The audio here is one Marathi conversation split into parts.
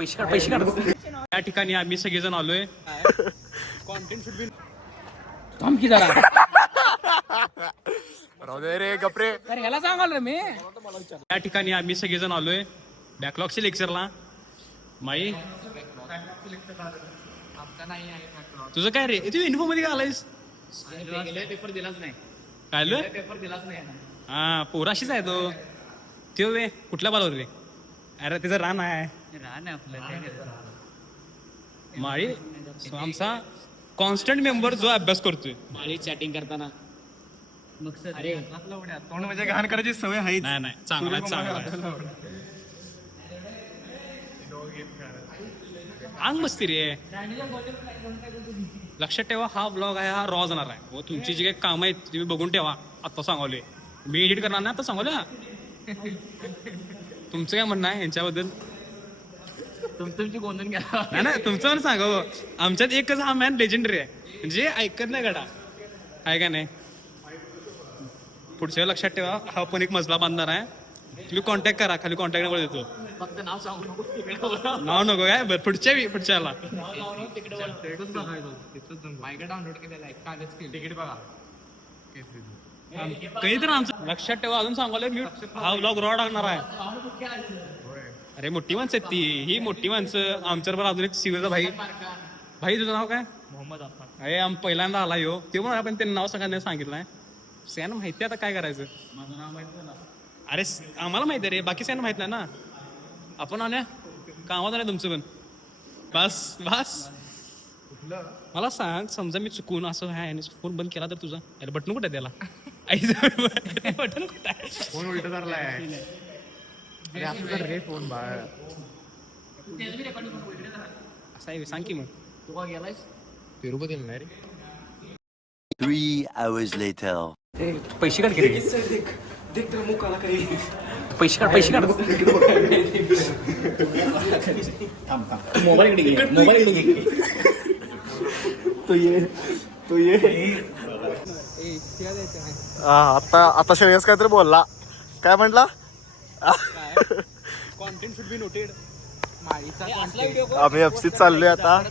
पैसे काढ. या ठिकाणी आम्ही सगळेजण आलोय. कॉन्टेंट शुड बी थांब की जरा. रे गपरे. अरे ह्याला सांगाल रे मी. या ठिकाणी आम्ही सगळेजण आलोय बॅकलॉगच्या लेक्चरला. माई तुझं काय रे तू युनिफॉर्म मध्ये काय आलायस? पेपर दिलाच नाही. काय पेपर दिलाच नाही. हा पोराशीच आहे तो. त्यो वे कुठल्या बालावर रे? अरे त्याचं रान आहे. रान आहे आपलं. माळी आमचा कॉन्स्टंट मेंबर जो अभ्यास करतोय. माळी चॅटिंग करताना मग सर अरे तोंड म्हणजे घाण करायची सवय आहे. नाही चांगला आहे. अंग मस्ती रे. लक्षात ठेवा हा व्लॉग आहे हा रॉ जाणार आहे. व तुमची जी काही कामं आहेत तुम्ही बघून ठेवा. आता सांगवले मी एडिट करणार नाही आता सांगवलं. तुमचं काय म्हणणं आहे यांच्याबद्दल? तुमची गोंधून घ्या. नाही तुमचं पण सांगा. आमच्यात एकच हा मॅन लेजेंडरी आहे म्हणजे ऐकत नाही गडा आहे का नाही. पुढच्या लक्षात ठेवा हा पण एक मजला बांधणार आहे. तुम्ही कॉन्टॅक्ट करा. खाली कॉन्टॅक्ट नंबर देतो. फक्त नाव सांगू नको. नाव नको काय बरं पुढच्याला मायका डाउनलोड केलेला आहे. कालच तिकीट बघा. काही तर आमचं लक्षात ठेवा. अजून सांगायला मी हा व्लॉग रॉ टाकणार आहे. अरे मोठी माणसं आहेत ती. ही मोठी माणसं. आमच्यावर अजून एक शिवेचा भाई तुझं नाव काय? मोहम्मद अफान. अरे पहिल्यांदा आला यो ते पण आपण त्यांनी नाव सगळ्यांना सांगितलं आहे. सॅन माहिती आता काय करायचं. माझं नाव माहिती ना. अरे आम्हाला माहिती आहे रे बाकी सॅन माहित नाही ना. आपण आल्या कामात आलं तुमचं पण. बस मला सांग समजा मी चुकून असं ह्याने फोन बंद केला तर तुझा अरे बटन कुठे त्याला बटन कुठं आहे? फोन उलट धरलाय. अरे असं तर रे फोन बाळ. असं आहे सांग की मग. तू का गेलायस? तिरुपतीला नाही रे. 3 hours later. पैसे काढ पैसे काढ. मोबाईल इकडे घे. मोबाईल इकडे घे. तो ये आता श्रेयस काहीतरी बोलला. काय म्हटला? Content should be noted. आम्ही एफसीत चाललोय आता.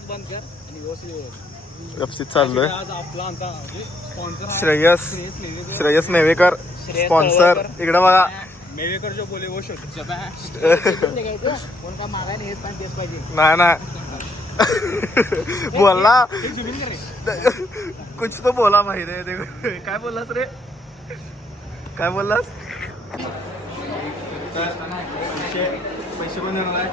एफसीत चाललोय. श्रेयस मेवेकर स्पॉन्सर. इकडे बघा. मेवेकर जो बोले वो शोध. कोण का मागायला हेच पण तेच पाहिजे. नाही बोलला कुछ तो बोला माहिती आहे. काय बोललास रे? काय बोललास? पैसे पण देणार आहे.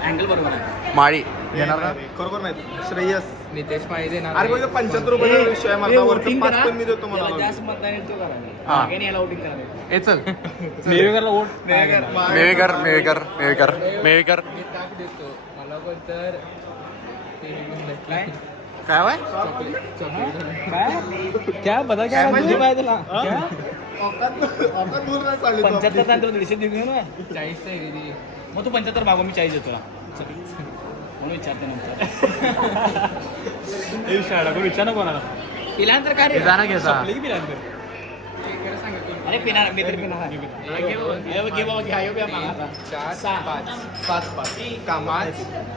अँगल बरोबर आहे. माळी देणार का? बरोबर नाही. श्रेयस नितेश माळी देणार. अरे बघ 75 रुपये विषय मला वरती 5 पण मी देतो मला. जास्त मतदान येतो करा. याला वोटिंग करा. ए चल. मेवेकरला वोट. मेवेकर मी ताक देतो. मला पण तर काय काय वाय क्या बता क्या म्हणजे? पाहिजे तुला? 75 तांत्रिक 150 देऊ ना. 40 आहे दीदी. मग तू 75 मागो मी 40 देतो तुला. म्हणून विचारते नंतर. विचार ना कोणाला. पिल्यानंतर काय रे? जाना घ्यायचा. अरे पिणार मी तर पिणार. घे बाबा घ्या. यो बी मागा. 4 5 कामात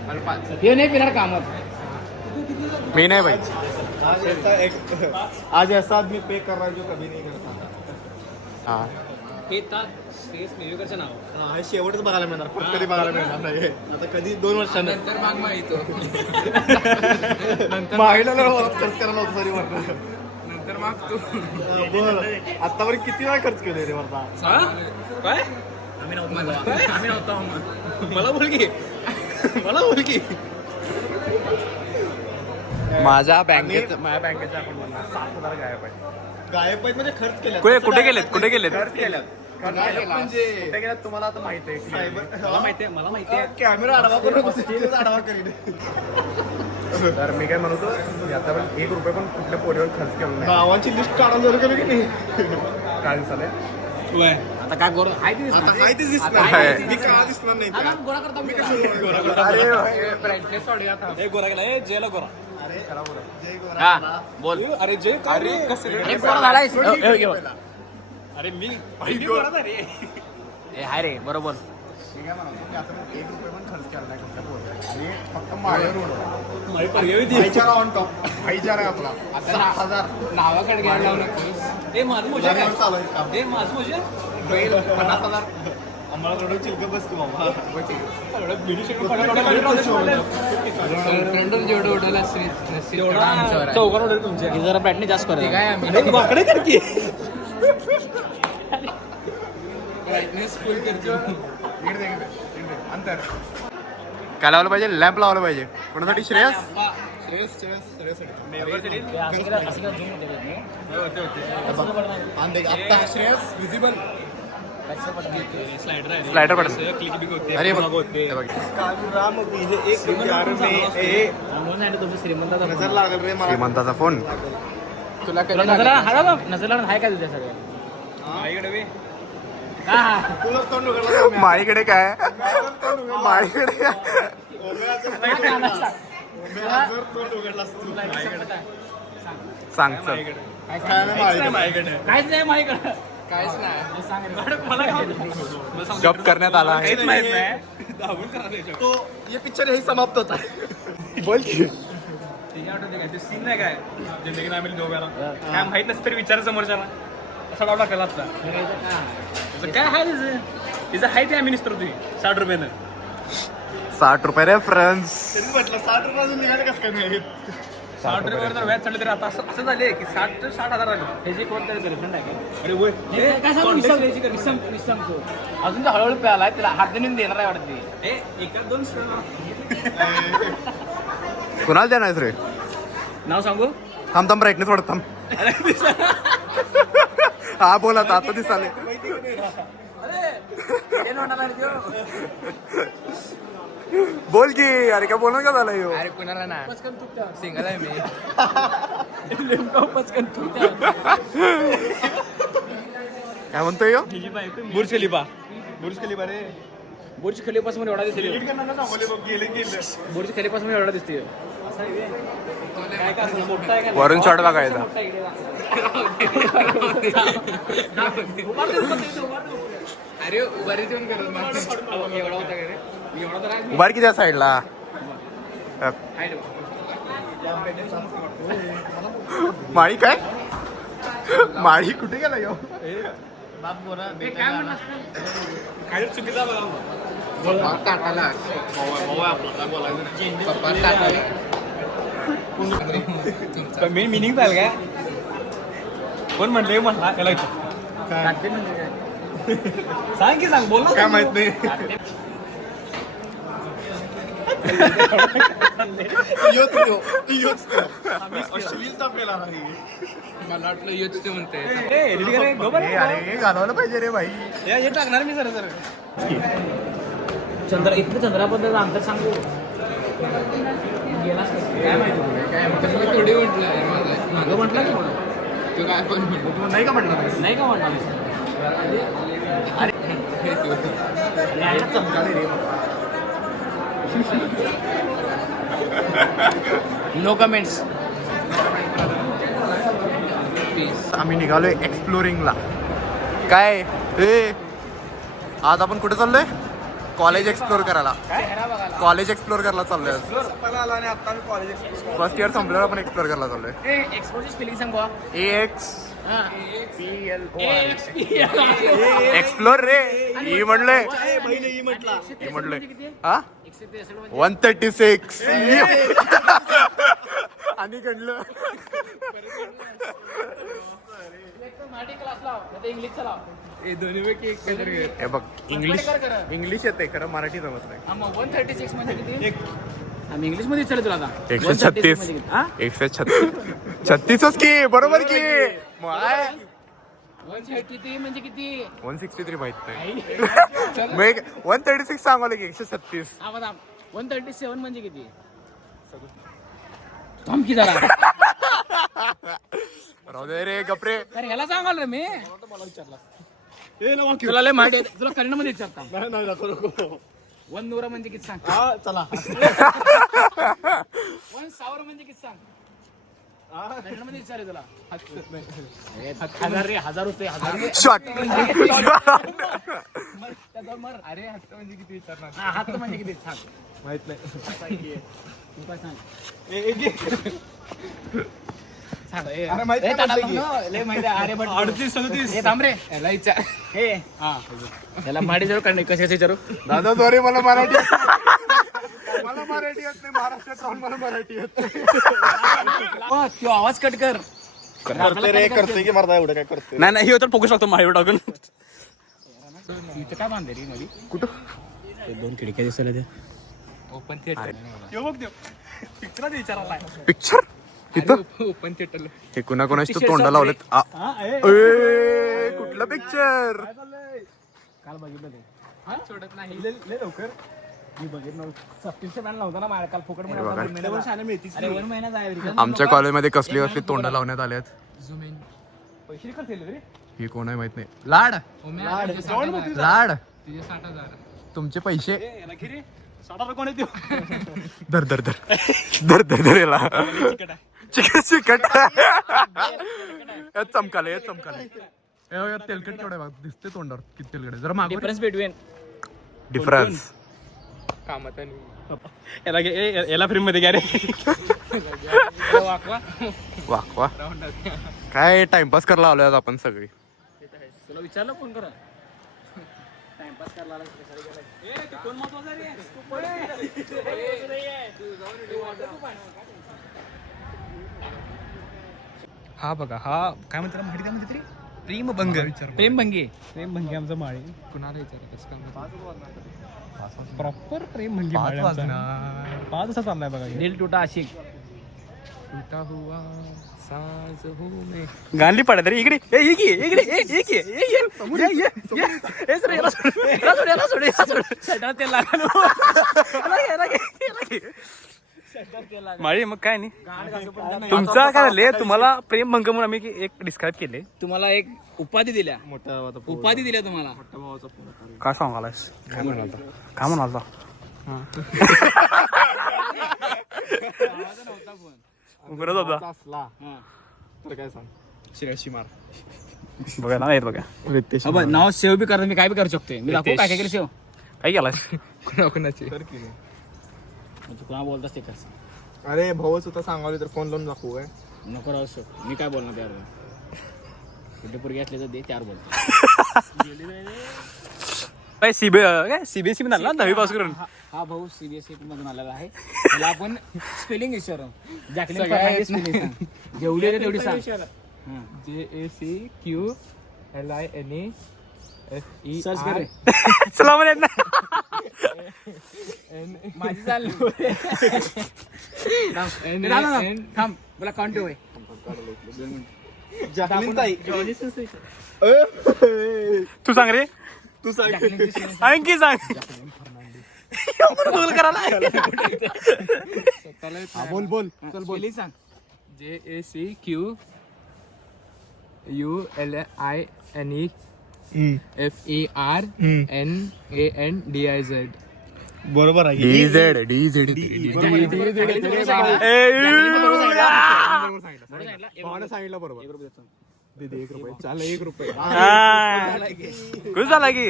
आणि 5. हे नाही पिणार कामात. मी नाही भाई. आज ऐसा आदमी पे कर रहा है जो कभी नहीं करता. हाँ हे ताक श्रेयस मेवेकरचं नाव. हे शेवटच बघायला मिळणार. कधी बघायला मिळणार नाही. आता कधी 2 वर्षांनी नंतर माग माहितो. माहिला खर्च करायला होतं तरी म्हणणार. नंतर माग तू. बोल आतापर्यंत किती वेळा खर्च केले रे वरता? काय आम्ही नव्हतो. मला बोल की. माझ्या बँकेचा अकाउंट 7,000 गायब आहे म्हणजे खर्च केले. कुठे गेलेत खर्च केल्यात म्हणजे कुठे गेल्यात तुम्हाला आता माहित आहे. मला माहितीये कॅमेरा आडवा करून आडवा करीन. तर मी काय म्हणतो आतापर्यंत 1 रुपये पण कुठल्या पोरीवर खर्च केला नाही. गावाची लिस्ट काढून जर केलं की नाही. काय दिसले आता काय गोरा आहे ते आता काय ते दिसणार मी का दिसणार नाही. गोरा करता मी अरे ब्राईटनेस वाढूया आता. गोरा गेला जेला गोरा. हा बोल. अरे जय अरे एक गोरा झालाय. अरे मी हाय रे बरोबर. मी काय म्हणतो की आता 1 रुपये पण खर्च केला नाही कुठल्या पोरावर. आणि फक्त माझ्या रोडवर भाईचारा ऑन टॉप. भाईचारा आहे आपला. 6000 नावाकडे घ्यायला लावू नको. ए माझं मोजा काय चालू आहे काम. ए माझं मोजा 50,000 आम्हाला थोडं चिलक बसतो बाबा चौघांना ऑर्डर तुमच्या जरा ब्रॅटनी जास्त करा. काय आम्ही वाकडे कर की अंतर काय लावलं पाहिजे? लॅम्प लावलं पाहिजे. कोणासाठी? श्रेयस आता श्रेयस विजिबल स्लाइडर पडत. अरे बघ श्रीमंताचा फोन तुला नजर हाय काय तुझ्या सगळ्या माळीकडे काय? माळीकडे सांग सर. काहीच नाही माझ्याकडे. जॉब करण्यात आला आहे. तो ये पिक्चर यही समाप्त होता है. बोल की. त्याच्या आठवते काय ते सीन नाही काय जिंदगी आम्ही दोघांना काय माहित नसतं तरी विचार समोरच्याला असा डाव टाकला आता काय आहे तिचं आहे ते आम्ही निसतो तुम्ही 60 रुपयानं 60 रुपये रेफरन्स. 60 रुपयावर जर व्याज चढलं तरी आता असं झाले की 60 ते 60,000 आले त्याची कोणतरी गर्लफ्रेंड आहे का? अरे होय काय सांगू विसंगतो अजून तर हळूहळू प्याला तिला हात देऊन देणार आहे वाटते. एका दोन कुणाला देणार रे? नाव सांगू थांब ब्राईटनेस वाढत थांब. हा बोला आता दिसाले. बोल की. अरे काय बोलणं का झालं ह्यो? अरे कुणाला ना सिंगल आहे मी. काय म्हणतोय ह्यो? बुर्ज खलिफा रे बुर्ज खलिफापासून एवढा दिसते. बुर्ज खलिफापासून एवढा दिसते. काय काय मोठा आहे का? वरून शॉट बघायचा. अरे उभारी देऊन करत एवढा होता का रे? मी एवढा तर आहे. उभार की त्या साईडला. माळी काय? माळी कुठे गेला ह्यो? काय चुकीचा बघा मेन मिनिंग पाहिलं काय कोण म्हणलं म्हणला त्याला सांग की सांग बोल काय माहित नाही. मला वाटलं योच ते म्हणते. अरे घालवलं पाहिजे रे भाई. हे टाकणार मी सर चंद्राबद्दल अंतर सांगू गेलास काय माहिती थोडी म्हटलं मागं म्हटलं की मला तू काय पण नाही का म्हटलं? नाही का म्हटलं चमकाले रे. No comments. आम्ही निघालोय एक्सप्लोरिंगला. काय ए आज आपण कुठे चाललोय? कॉलेज एक्सप्लोर करायला. कॉलेज एक्सप्लोर करायला चाललोय. फर्स्ट इयर संपल्यावर आपण एक्सप्लोर करायला चाललोय. एक्सपोर्टची स्पेलिंग सांग बा. एक्सप्लोर रे. ई म्हणलंय. म्हटलंय हा 136 आणि घडलं. इंग्लिशचा लाव. हे बघ इंग्लिश येते खरं मराठी जमत नाही. 136 म्हणजे किती? आम्ही इंग्लिश मध्ये विचारलं तुला आता. 136 136 की बरोबर की. 133 म्हणजे किती? 163 माहित नाही. मग 136 सांगवलं की 136. 137 म्हणजे किती? थांब की जरा. राहू दे रे गपरे. अरे ह्याला सांगाल रे मी. तुला लय माहिती आहे. तुला कन्नड मध्ये विचारता. 1 नूरा म्हणजे किती सांग. 1 1 सावर म्हणजे किती सांग. लग्नामध्ये विचार तुला 1000 रे 1000 होते 1000 शॉट मर अरे हात म्हणजे किती विचारणार हात म्हणजे किती सांग माहित नाही तू काय सांग अरे माहित नाही माहिती अरे बट 38-37 हे थांब रे याला विचार हे हा त्याला माडी जरूर करणे कशाचे विचारू दादा सॉरी मला मराठी मला मराठी येत नाही महाराष्ट्रात राहून मला मराठी येत तो आवाज कट कर करते रे करते की मरता एवढं काय करते नाही हे तर फोकस लागतो माझ्यावर टाकून इथं काय बांधे रे नदी कुठं ते 2 खिडक्या दिसल्या त्या ओपन थिएटर बघ पिक्चर विचारायला पिक्चर इथं ओपन थिएटर हे कुणाकोणाची तर तोंडा लावलेत कुठलं पिक्चर काल बघितलं ते सोडत नाही लवकर मी बघितलं सबस्क्रिप्शन प्लॅन नव्हता ना माझ्या काल फुकट बघा. अरे 1 महिना जाय आमच्या कॉलेजमध्ये कसली कसली तोंडा लावण्यात आल्यात पैसे करतील रे ही कोण आहे माहित नाही लाड लाड तुझे 60,000 तुमचे पैसे याला की रे 60,000 कोण येते धर धर धर धर धर धर याला चिकट चमकाले चमकाले तेलकट केवढं आहे बघ दिसते तोंडावर किती तेलकट आहे जरा मागून डिफरन्स बिटवीन डिफरन्स कामात याला फ्रेम मध्ये घ्या रे वाकवा वाह वाह काय टाइमपास करायला आलोय आज आपण सगळी तुला विचारलं कोण करा टाइमपास करायला कोण महत्वाचा रे हा बघा हा काय म्हणतात माहिती काय म्हणते तरी प्रेमभंग प्रेमभंगी प्रेमभंगी आमचा माळी कुणाला विचारत प्रॉपर प्रेमभंगी माळी आमचा. 5 वाजता चाललाय बघा दिल टूटा आशिक गांधी पडा तरी इकडे माळी मग काय नाही तुमचा काय झाले तुम्हाला प्रेमभंग म्हणून आम्ही एक डिस्क्राईब केले तुम्हाला एक उपाधी दिल्या उपाधी दिल्या तुम्हाला काय सांगालास काय म्हणाल गरज होता तर काय सांग शिराशी मार बघा ना येत बघा अब नाव सेव्ह बी करतो मी काय बी करू शकतोय मी दाखवू काय काय केलं सेव्ह काय केलास कुणाची तू कोणा बोलतास ते कर अरे भाऊच होता सांगावली तर फोन लावून दाखवू काय नको राहू शक मी काय बोलणार त्यावर कुठे पोरगी असले तर दे त्यावर बोलतो काय सीबीएसई मध्ये आला 10वी पास करून हा भाऊ सीबीएसई मधून आलेला आहे त्याला आपण स्पेलिंग विचारू जॅकलिन फर्नांडिस स्पेलिंग सांग जेवढी तेवढी सांग JACQLINE सर्च कर चला म्हणे ना माझी चालू थांब मला काउंट होय तू सांग रे तू सांग आणखी सांग बोल बोल चल बोली सांग JACQULINEFERNANDIZ बरोबर आहे सांगितलं बरोबर दे 1 रुपये चाल 1 रुपये खुश झाला की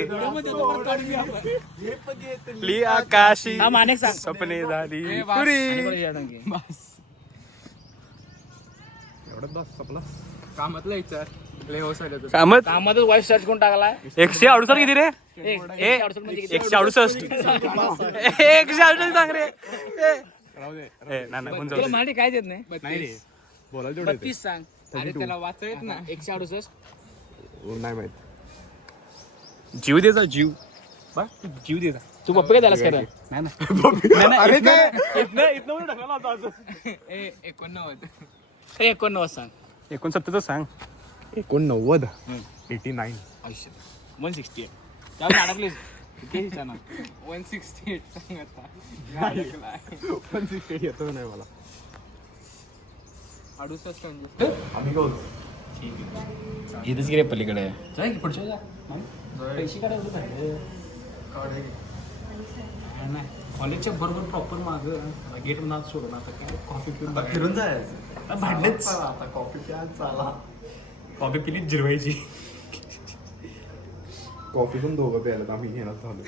ली आकाशी हा मानेक सांग सपने झाली पुरी एवढं बस सपला कामातला विचार लय हो होत कामत कामातच वॉइस सर्च करून टाकलाय 168 किती रे 168 सांग रे नाही तुला मराठी काय देत नाही नाही रे बोलायला तेवढं 32 सांग अरे त्याला वाचा येत ना 168 नाही माहित जीव द्यायचा जीव बा तू जीव द्यायचा तू पप्पी काय त्यालाच करा नाही अरे काय इथनं टाकला होता 89 सांग 69 सांग 89 89 168 त्यावर अडकलीस किती चॅनल 168 सांग आता 168 येतो नाही मला 68 इथेच गिरे पलीकडे पैसे काढायला कॉलेजच्या बरोबर प्रॉपर मागं गेट म्हणा सोडून आता काय कॉफी पिऊन फिरून जायचं भांडणच आता कॉफी प्या चाला. कॉफी पिली जिरवायची. कॉफी पण दोघं प्यायला आम्ही घेणार झालो.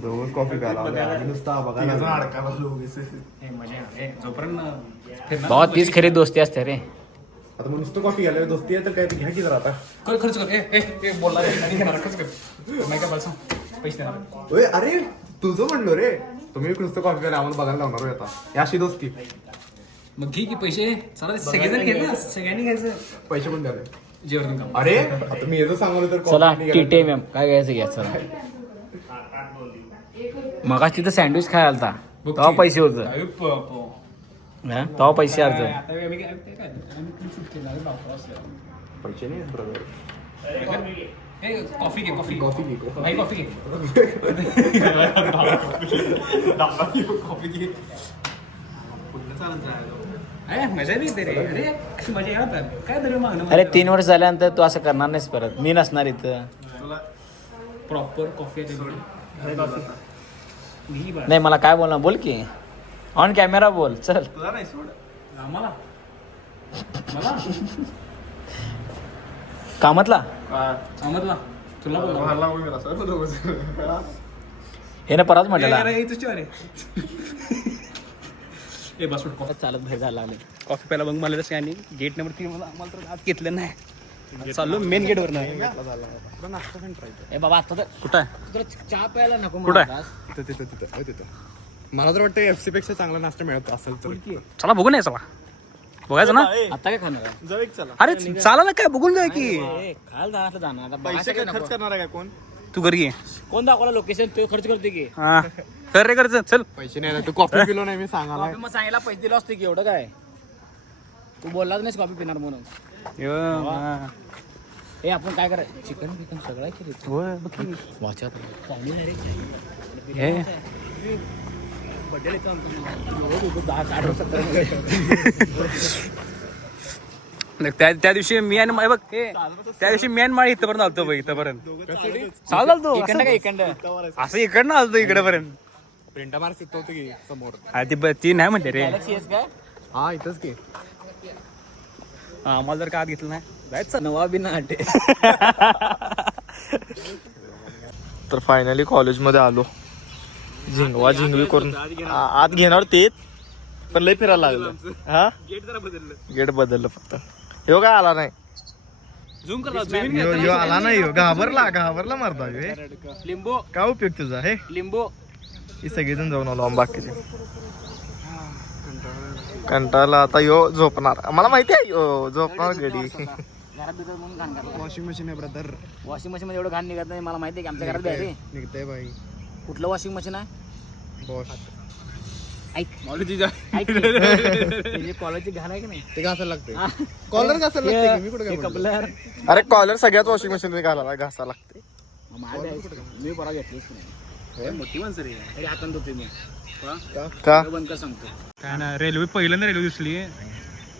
दोघंच कॉफी प्यायला आम्ही नुसता बघायला अडकायला हे मजा आहे. जोपर्यंत फिरणार भावा तीच खरी दोस्ती असते रे. आता मग नुसतं कॉफी घ्यायला दोस्ती आहे तर काय ते घ्या की जरा आता. खर्च कर. ए बोलला रे. आणि घेणार खर्च कर. नाही काय बोलतो पैसे देणार. ओय अरे तुझं म्हणलो रे. तुम्ही नुसतं कॉफी प्यायला आम्हाला बघायला लावणार होय आता. ही अशी दोस्ती. मग घे की पैसे. चला सगळेजण घे ना. सगळ्यांनी घ्यायचं. पैसे पण द्यावे. जेवण काम. अरे आता मी याचं सांगलो तर चला coffee नाही टीटे मॅम काय घ्यायचं घ्या चला. मग तिथं सँडविच खायला आलता तेव्हा पैसे होतं. तेव्हा पैसे अर्ज. आता आम्ही काय ते काय आम्ही क्लीन शूट केलं. पैसे नाही ब्रदर. कॉफी घे. कॉफी कॉफी घे. भाई कॉफी घे. कॉफी घे. मजा नाही येते रे. अरे कशी मजा येतात. काय तरी मागणं. अरे 3 वर्ष झाल्यानंतर तू असं करणार नाहीस परत. मी नसणार इथं. प्रॉपर कॉफी आहे. नाही मला काय बोलणार बोल की. ऑन कॅमेरा बोल चल. तुला नाही सोड. मला कामातला समजला. तुला बोल. हे ना परत म्हटलेला. अरे ए बस कॉफी चालत बाहेर जायला लागले. कॉफी प्यायला बघ मला तसं आणि गेट नंबर 3 मला आम्हाला तर आत घेतलं नाही. चाललो मेन गेटवर नाही. ए बाबा आता तर कुठं आहे? तुला चहा प्यायला नको कुठं आहे? म्हणतात. तिथं मला तर वाटतं एफसी पेक्षा चांगला नाश्ता मिळत असेल तर. चला बघून ये. चला बघायचं ना. आता काय खाणार आहे? जाऊ एक चला. अरे चाला ना काय बघून जाय की. ए, खायला जाणार जाणार आता पैसे बघायचं काय काय खर्च नको. करणार आहे का कोण? तू घरी ये. कोण दाखवला लोकेशन तो खर्च करते की. हा कर रे करचं. चल पैसे नाही तू कॉफी पिलो नाही मी सांगायला. कॉफी मग सांगायला पैसे दिला असते की एवढं काय. तू बोललाच नाहीस कॉफी पिणार म्हणून. हे आपण काय करायचं चिकन बिकन सगळं केलं. वाचा त्या दिवशी मी आणि बघ त्या दिवशी मी आणि माळी इथपर्यंत आलतो बघ. इथपर्यंत चालू झालतो. इकडं काय इकडं असं इकडनं आलतो इकडेपर्यंत. प्रिंटा मार सिद्ध होतं की समोर. ती नाही म्हणते रे. गॅलेक्सी एस काय हा इथंच की. आम्हाला जर का आत घेतलं नाही जायचं. नवा बिना अटे. तर फायनली कॉलेजमध्ये आलो. झिंगवा झिंगवी करून आत घेणार तेच पण लय फिरायला लागलं. हा गेट जरा बदललं. गेट बदललं फक्त. ह्यो काय आला नाही. झूम कर. ह्यो आला नाही. ह्यो घाबरला मारता. लिंबू काय उपयोग तुझा हे. लिंबू ही सगळेजण जाऊन आलो आम्ही बाकीचे. कंटाळला आता ह्यो झोपणार. मला माहिती आहे ह्यो झोपणार गडी. घरात बिकत म्हणून घाण करला. वॉशिंग मशीन आहे ब्रदर. वॉशिंग मशीन मध्ये एवढं घाण निघत नाही. मला माहिती आहे की आमच्या घरात बी आहे रे. निघतंय बाई. कुठलं वॉशिंग मशीन आहे बॉस ऐक ऐक त्याची कॉलरची घाण आहे की नाही. ते घासायला लागते. कॉलर घासायला लागते की मी कुठे काय म्हणतो? कपलर अरे कॉलर सगळ्याच वॉशिंग मशीन मध्ये घालायला घासा लागते. मी परवा घेतलीच नाही. मोठी माणसं रे. तरी हातात धुते मी. का बंद कर सांगतो. काय ना रेल्वे पहिल्यांदा रेल्वे दिसली.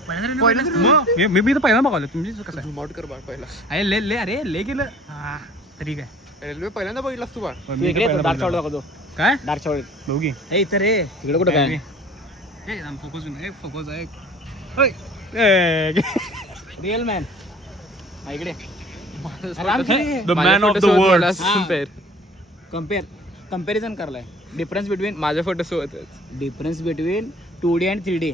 मी तर पहिल्यांदा बघावलं. तुमची कसं आहे? झूम आउट कर बाळ पहिला. अरे ले अरे ले गेलं. हा तरी काय रेल्वे पहिल्यांदा बघितलास तू बाळ. मी इकडे पहिल्यांदा डार्क बघितलं. दाखवतो. काय डार्क चॉकलेट बघू हे इथं रे. तिकडे कुठं काय फोकस आहे. रिअल मॅन इकडे the man of the world. Comparison करलाय. डिफरन्स बिटवीन माझ्या फोटो सोबत difference between 2D and 3D.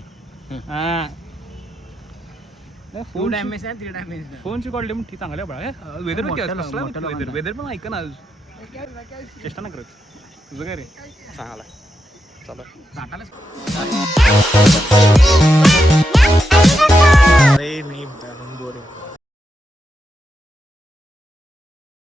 2 dimension 3 dimension. फोनची क्वालिटी पण ठीक चांगली आहे बघा. वेदर वेदर पण ऐका ना. चेष्टा ना करत. तुझं काय रे. चांगला चला. अरे मी